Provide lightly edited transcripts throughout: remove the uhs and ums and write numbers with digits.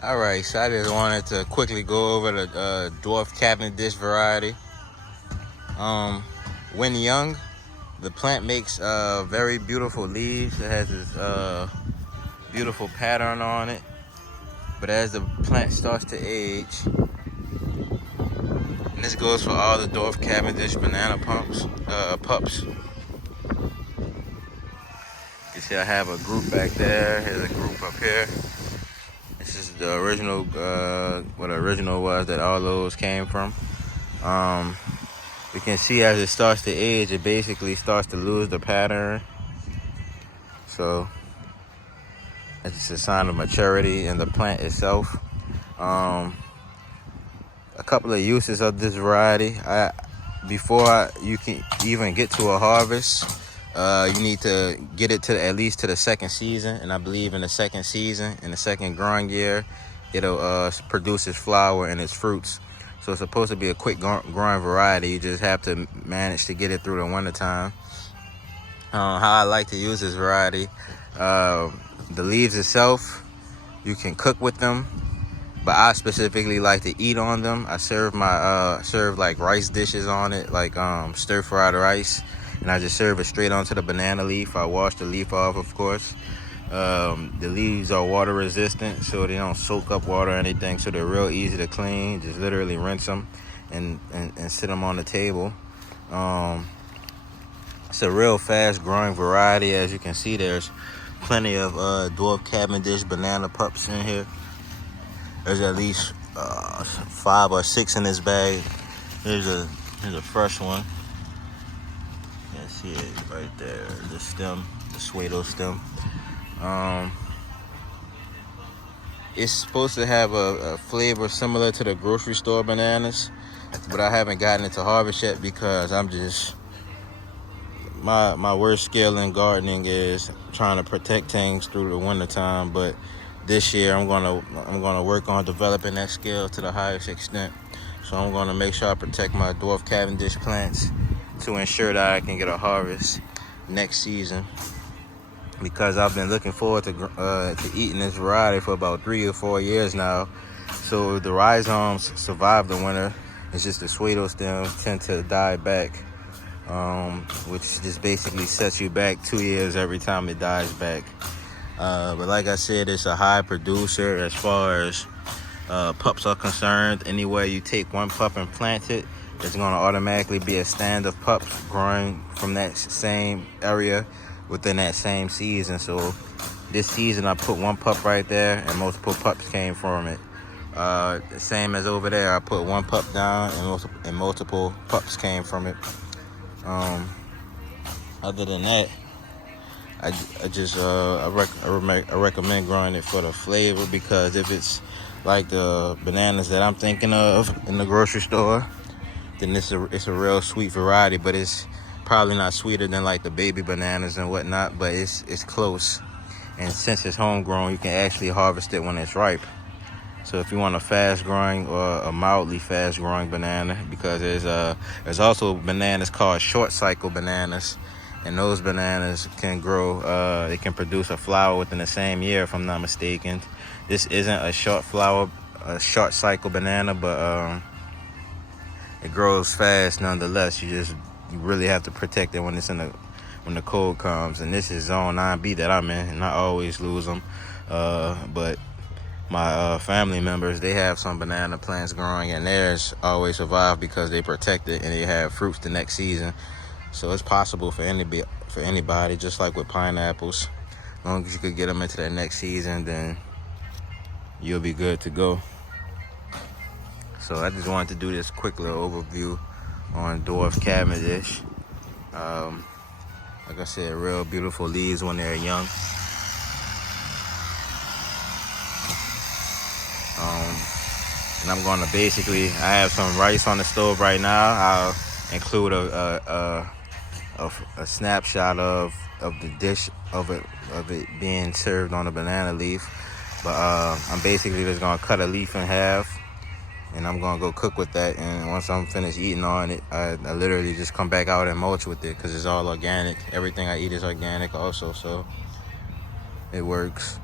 Alright, so I just wanted to quickly go over the Dwarf Cavendish variety. When young, the plant makes very beautiful leaves. It has this beautiful pattern on it. But as the plant starts to age, and this goes for all the Dwarf Cavendish banana pups. You see I have a group back there. Here's a group up here. This is the original, what the original was that all those came from. You can see as it starts to age, it basically starts to lose the pattern. So that's just a sign of maturity in the plant itself. A couple of uses of this variety. Before you can even get to a harvest, you need to get it to at least to the second season. And I believe in the second season, in the second growing year, it'll produce its flower and its fruits. So it's supposed to be a quick growing variety. You just have to manage to get it through the winter time. How I like to use this variety, the leaves itself, you can cook with them, but I specifically like to eat on them. I serve like rice dishes on it, like stir-fried rice, and I just serve it straight onto the banana leaf. I wash the leaf off, of course. The leaves are water resistant, so they don't soak up water or anything, so they're real easy to clean. Just literally rinse them and sit them on the table. It's a real fast growing variety. As you can see, there's plenty of Dwarf Cavendish banana pups in here. There's at least 5 or 6 in this bag. Here's a fresh one. You can see it right there, the stem, the pseudo stem. It's supposed to have a flavor similar to the grocery store bananas, but I haven't gotten it to harvest yet because I'm just, my worst skill in gardening is trying to protect things through the winter time. But this year I'm gonna work on developing that skill to the highest extent. So I'm gonna make sure I protect my Dwarf Cavendish plants to ensure that I can get a harvest next season, because I've been looking forward to eating this variety for about 3 or 4 years now. So the rhizomes survive the winter. It's just the pseudo stems tend to die back, which just basically sets you back 2 years every time it dies back. But like I said, it's a high producer as far as pups are concerned. Anywhere you take one pup and plant it, there's going to automatically be a stand of pups growing from that same area within that same season. So this season I put one pup right there and multiple pups came from it. The same as over there, I put one pup down and multiple pups came from it. Other than that, I recommend growing it for the flavor, because if it's like the bananas that I'm thinking of in the grocery store, then it's a real sweet variety, but it's probably not sweeter than like the baby bananas and whatnot, but it's close. And since it's homegrown, you can actually harvest it when it's ripe. So if you want a fast growing or a mildly fast growing banana, because there's also bananas called short cycle bananas, and those bananas can grow, they can produce a flower within the same year, if I'm not mistaken. This isn't a short cycle banana, but it grows fast nonetheless. You really have to protect it when the cold comes. And this is zone 9B that I'm in, and I always lose them. But my family members, they have some banana plants growing, and theirs always survive because they protect it and they have fruits the next season. So it's possible for anybody, just like with pineapples. As long as you could get them into that next season, then you'll be good to go. So I just wanted to do this quick little overview on Dwarf Cavendish. Like I said, real beautiful leaves when they're young. And I'm gonna basically, I have some rice on the stove right now. I'll include a snapshot of the dish of it being served on a banana leaf. But I'm basically just gonna cut a leaf in half, and I'm gonna go cook with that. And once I'm finished eating on it, I literally just come back out and mulch with it, because it's all organic. Everything I eat is organic also, so it works.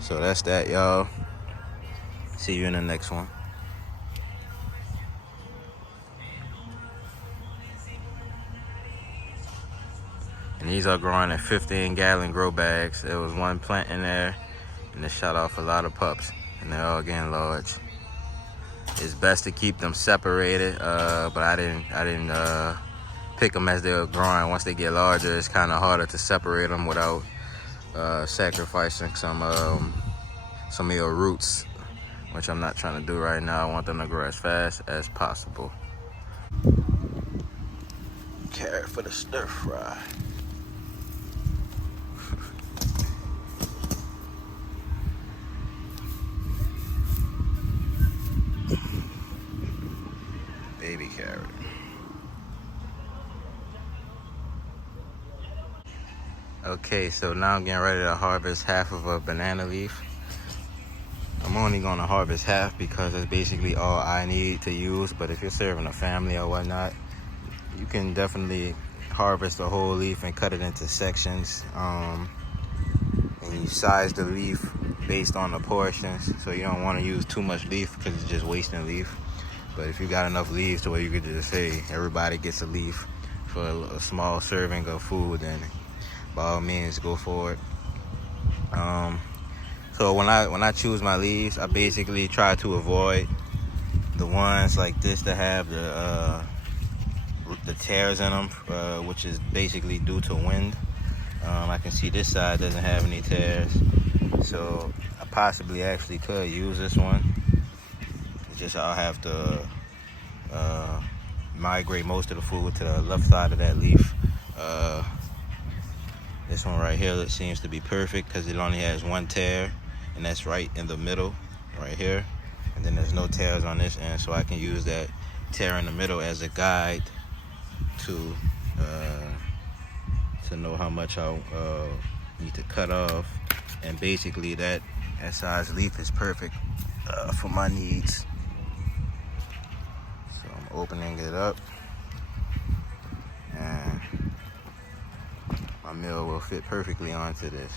So that's that, y'all. See you in the next one. And these are growing in 15-gallon grow bags. There was one plant in there, and it shot off a lot of pups, and they're all getting large. It's best to keep them separated, but I didn't pick them as they were growing. Once they get larger, it's kind of harder to separate them without sacrificing some of your roots, which I'm not trying to do right now. I want them to grow as fast as possible. Carrot for the stir fry. Baby carrot. Okay, so now I'm getting ready to harvest half of a banana leaf. I'm only gonna harvest half because that's basically all I need to use, but if you're serving a family or whatnot, you can definitely harvest the whole leaf and cut it into sections. And you size the leaf based on the portions, so you don't want to use too much leaf because it's just wasting leaf. But if you got enough leaves to where you could just say everybody gets a leaf for a small serving of food, then by all means go for it. So when I choose my leaves, I basically try to avoid the ones like this that have the tears in them, which is basically due to wind. I can see this side doesn't have any tears, so I possibly actually could use this one. It's just I'll have to migrate most of the food to the left side of that leaf. This one right here, that seems to be perfect because it only has one tear, and that's right in the middle, right here. And then there's no tears on this end, so I can use that tear in the middle as a guide to know how much I need to cut off. And basically that size leaf is perfect for my needs. So I'm opening it up, and my meal will fit perfectly onto this.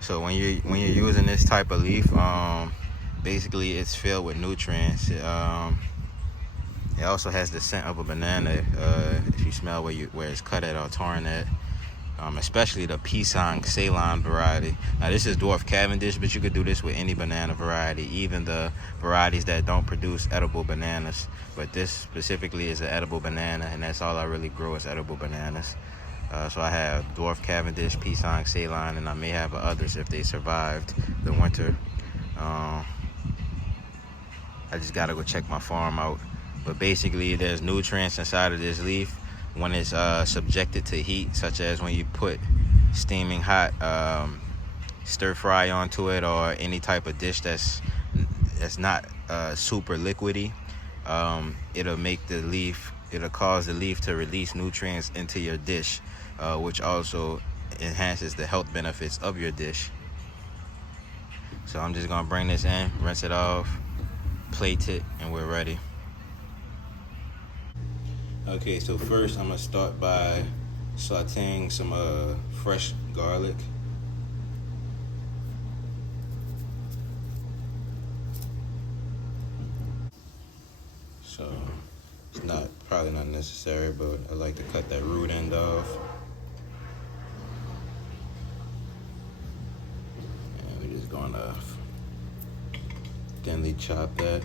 So when you're using this type of leaf, basically it's filled with nutrients. It also has the scent of a banana. If you smell where it's cut at or torn at, especially the Pisang Ceylon variety. Now this is Dwarf Cavendish, but you could do this with any banana variety, even the varieties that don't produce edible bananas. But this specifically is an edible banana, and that's all I really grow is edible bananas. So I have Dwarf Cavendish, Pisang Ceylon, and I may have others if they survived the winter. I just gotta go check my farm out. But basically there's nutrients inside of this leaf when it's subjected to heat, such as when you put steaming hot stir fry onto it, or any type of dish that's not super liquidy. It'll cause the leaf to release nutrients into your dish, which also enhances the health benefits of your dish. So I'm just gonna bring this in, rinse it off, plate it, and we're ready. Okay, so first I'm gonna start by sauteing some fresh garlic. So it's probably not necessary, but I like to cut that root end off. And we're just gonna thinly chop that.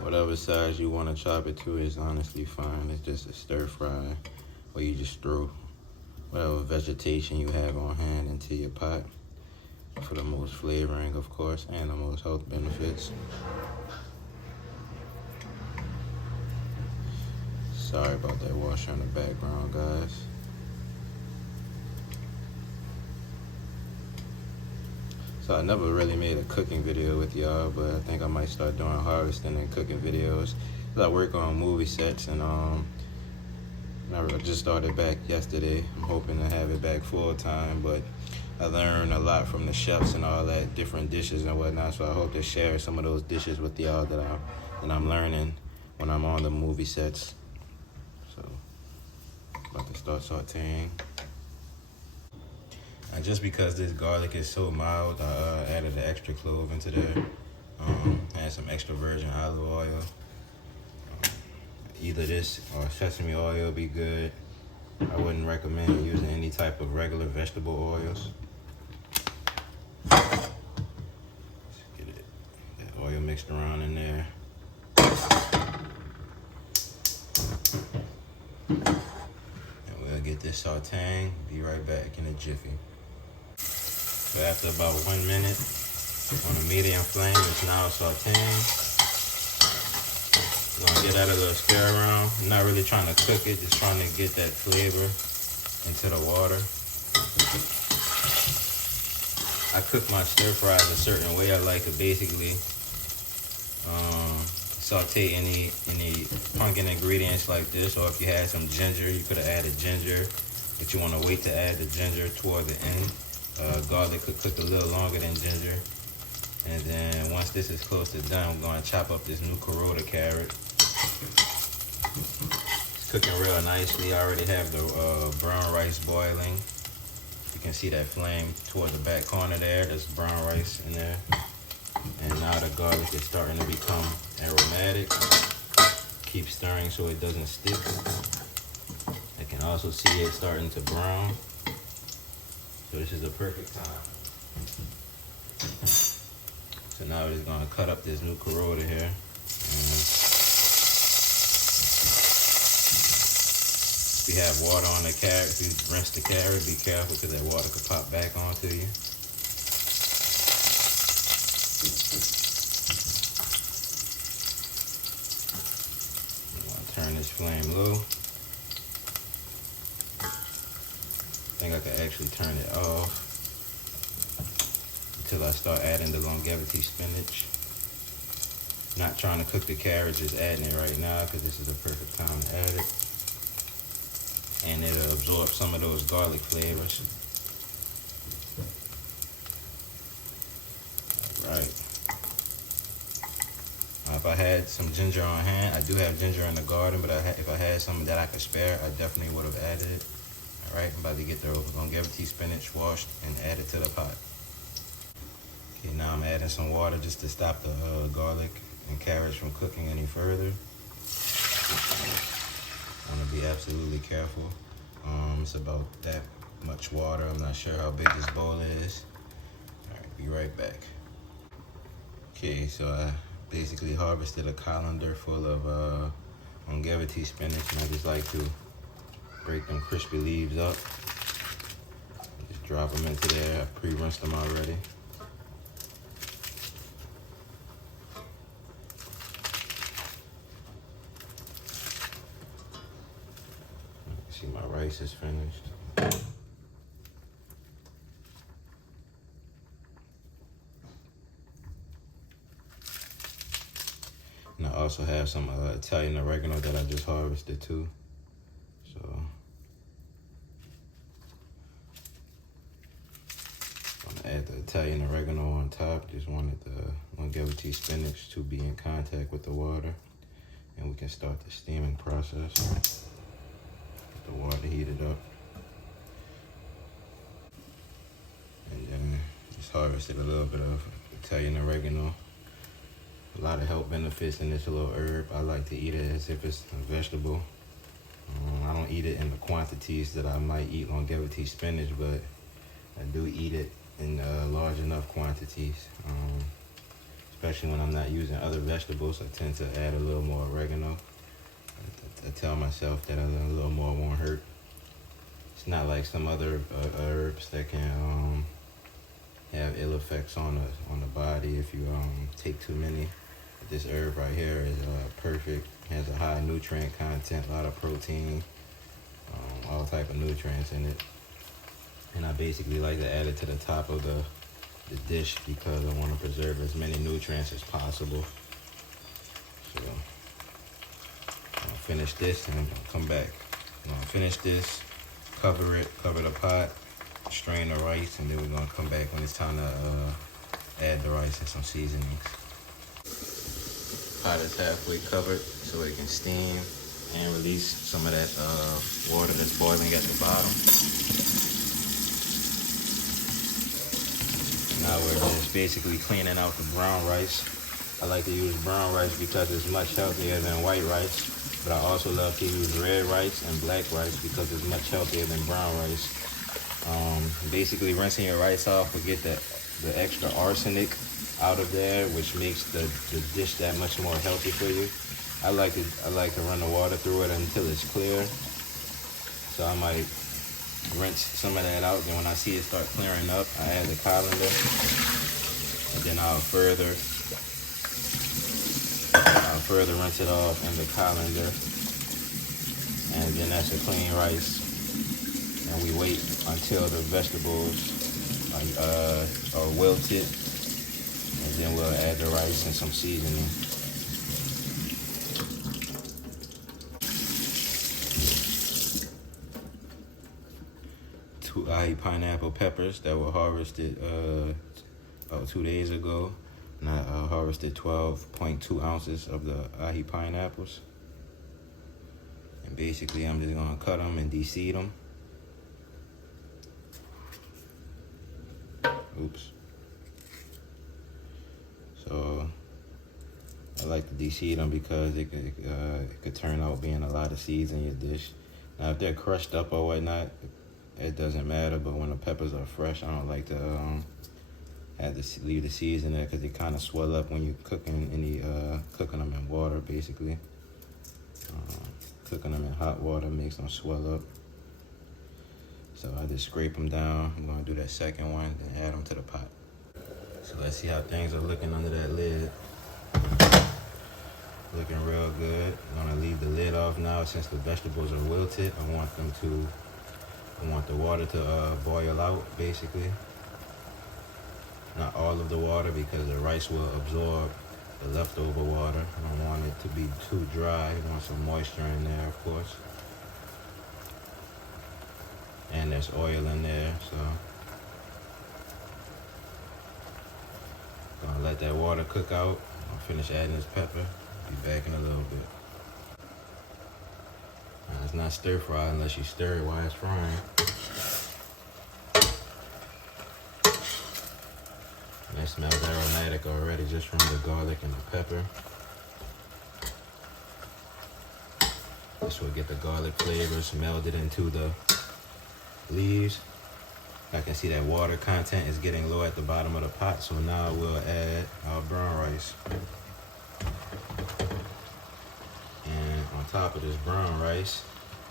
Whatever size you want to chop it to is honestly fine. It's just a stir fry, or you just throw whatever vegetation you have on hand into your pot for the most flavoring, of course, and the most health benefits. Sorry about that washer in the background, guys. So I never really made a cooking video with y'all, but I think I might start doing harvesting and cooking videos. I work on movie sets, and I just started back yesterday. I'm hoping to have it back full time, but I learned a lot from the chefs and all that, different dishes and whatnot. So I hope to share some of those dishes with y'all that I'm learning when I'm on the movie sets. So about to start sauteing. And just because this garlic is so mild, I added an extra clove into there. Add some extra virgin olive oil. Either this or sesame oil will be good. I wouldn't recommend using any type of regular vegetable oils. Let's get it, that oil mixed around in there. And we'll get this sauteing. Be right back in a jiffy. So after about 1 minute on a medium flame, it's now sauteing. We're gonna get that a little stir around. I'm not really trying to cook it, just trying to get that flavor into the water. I cook my stir fries a certain way. I like to basically saute any pumpkin ingredients like this, or if you had some ginger, you could have added ginger, but you want to wait to add the ginger toward the end. Garlic could cook a little longer than ginger. And then once this is close to done, I'm going to chop up this new Carota carrot. It's cooking real nicely. I already have the brown rice boiling. You can see that flame toward the back corner there. There's brown rice in there. And now the garlic is starting to become aromatic. Keep stirring so it doesn't stick. I can also see it starting to brown. So this is the perfect time. So now we're just gonna cut up this new Carota here. If you have water on the carrot, if you rinse the carrot, be careful because that water could pop back onto you. I'm gonna turn this flame low. I think I could actually turn it off until I start adding the longevity spinach. Not trying to cook the carrot, just adding it right now because this is the perfect time to add it. And it'll absorb some of those garlic flavors. All right. If I had some ginger on hand, I do have ginger in the garden, but if I had some that I could spare, I definitely would have added it. All right, I'm about to get the longevity spinach washed and add it to the pot. Okay, now I'm adding some water just to stop the garlic and carrots from cooking any further. I want to be absolutely careful. It's about that much water. I'm not sure how big this bowl is. All right, be right back. Okay, so I basically harvested a colander full of longevity spinach, and I just like to break them crispy leaves up. Just drop them into there. I pre-rinsed them already. See, my rice is finished. And I also have some Italian oregano that I just harvested too. So I'm gonna add the Italian oregano on top. Just wanted the longevity spinach to be in contact with the water, and we can start the steaming process. Get the water heated up. And then just harvested a little bit of Italian oregano. A lot of health benefits in this little herb. I like to eat it as if it's a vegetable. I don't eat it in the quantities that I might eat longevity spinach, but I do eat it in large enough quantities. Especially when I'm not using other vegetables, I tend to add a little more oregano. I tell myself that a little more won't hurt. It's not like some other herbs that can have ill effects on the body if you take too many. But this herb right here is perfect. It has a high nutrient content, a lot of protein, all type of nutrients in it. And I basically like to add it to the top of the dish because I want to preserve as many nutrients as possible. So I'll finish this and I'll come back I'm gonna finish this, cover the pot, strain the rice, and then we're gonna come back when it's time to add the rice and some seasonings. Pot is halfway covered so it can steam and release some of that water that's boiling at the bottom. Now we're just basically cleaning out the brown rice. I like to use brown rice because it's much healthier than white rice, but I also love to use red rice and black rice because it's much healthier than brown rice. Basically rinsing your rice off will get the extra arsenic out of there, which makes the dish that much more healthy for you. I like to run the water through it until it's clear. So I might rinse some of that out. Then when I see it start clearing up, I add the colander, and then I'll further rinse it off in the colander, and then that's a clean rice. And we wait until the vegetables are wilted, and then we'll add the rice and some seasoning. 2 ahi pineapple peppers that were harvested about 2 days ago. And I harvested 12.2 ounces of the ahi pineapples. And basically I'm just gonna cut them and de-seed them. Oops. So I like to de-seed them because it could turn out being a lot of seeds in your dish. Now if they're crushed up or whatnot, it doesn't matter, but when the peppers are fresh, I don't like to have to leave the seeds in there because they kind of swell up when you're cooking cooking them in water, basically. Cooking them in hot water makes them swell up. So I just scrape them down. I'm gonna do that second one, then add them to the pot. So let's see how things are looking under that lid. Looking real good. I'm gonna leave the lid off now since the vegetables are wilted. I want the water to boil out, basically. Not all of the water because the rice will absorb the leftover water. I don't want it to be too dry. I want some moisture in there, of course. And there's oil in there, so gonna let that water cook out. I'll finish adding this pepper. Be back in a little bit. Now, it's not stir fry unless you stir it while it's frying. And it smells aromatic already just from the garlic and the pepper. This will get the garlic flavors melded into the leaves. I can see that water content is getting low at the bottom of the pot, so now we'll add our brown rice. And on top of this brown rice,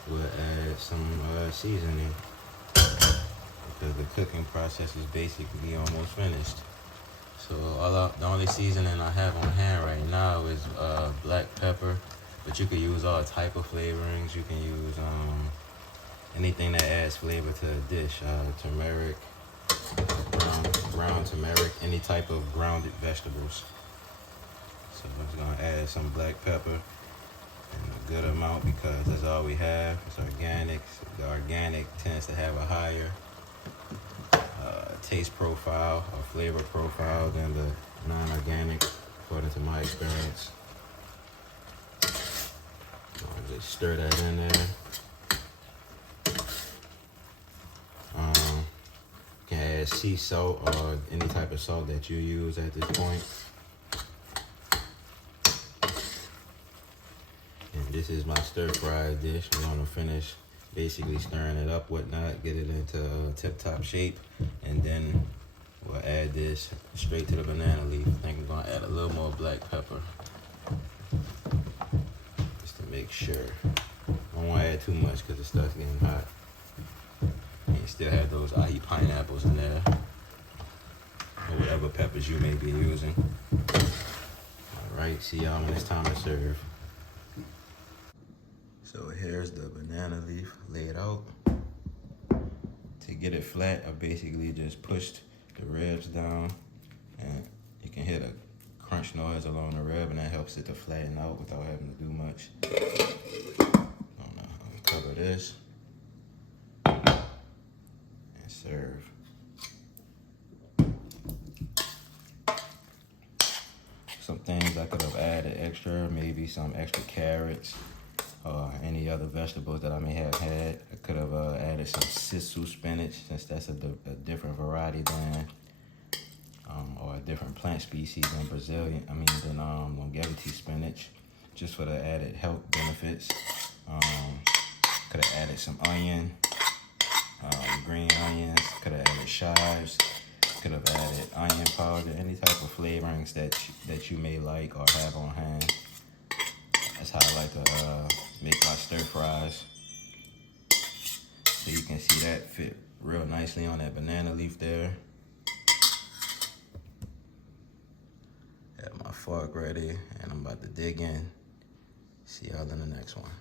we'll add some seasoning because the cooking process is basically almost finished. So the only seasoning I have on hand right now is black pepper, but you could use all type of flavorings. You can use anything that adds flavor to a dish. Turmeric, ground turmeric, any type of grounded vegetables. So I'm just gonna add some black pepper in a good amount because that's all we have. It's organic. The organic tends to have a higher taste profile or flavor profile than the non-organic, according to my experience. I'll just stir that in there. You can add sea salt or any type of salt that you use at this point. And this is my stir-fry dish. I'm gonna finish basically stirring it up, whatnot, get it into a tip-top shape, and then we'll add this straight to the banana leaf. I think I'm gonna add a little more black pepper just to make sure. I don't want to add too much because the stuff's getting hot. And you still have those ahi pineapples in there, or whatever peppers you may be using. All right, see y'all when it's time to serve. So here's the banana leaf laid out. To get it flat, I basically just pushed the ribs down, and you can hear the crunch noise along the rib, and that helps it to flatten out without having to do much. Cover of this and serve. Some things I could have added extra, maybe some extra carrots or any other vegetables that I may have had. I could have added some sisu spinach, since that's a different variety than or a different plant species than than longevity spinach, just for the added health benefits. Could have added some onion, green onions. Could have added chives. Could have added onion powder, any type of flavorings that you may like or have on hand. That's how I like to make my stir fries. So you can see that fit real nicely on that banana leaf there. Have my fork ready, and I'm about to dig in. See y'all in the next one.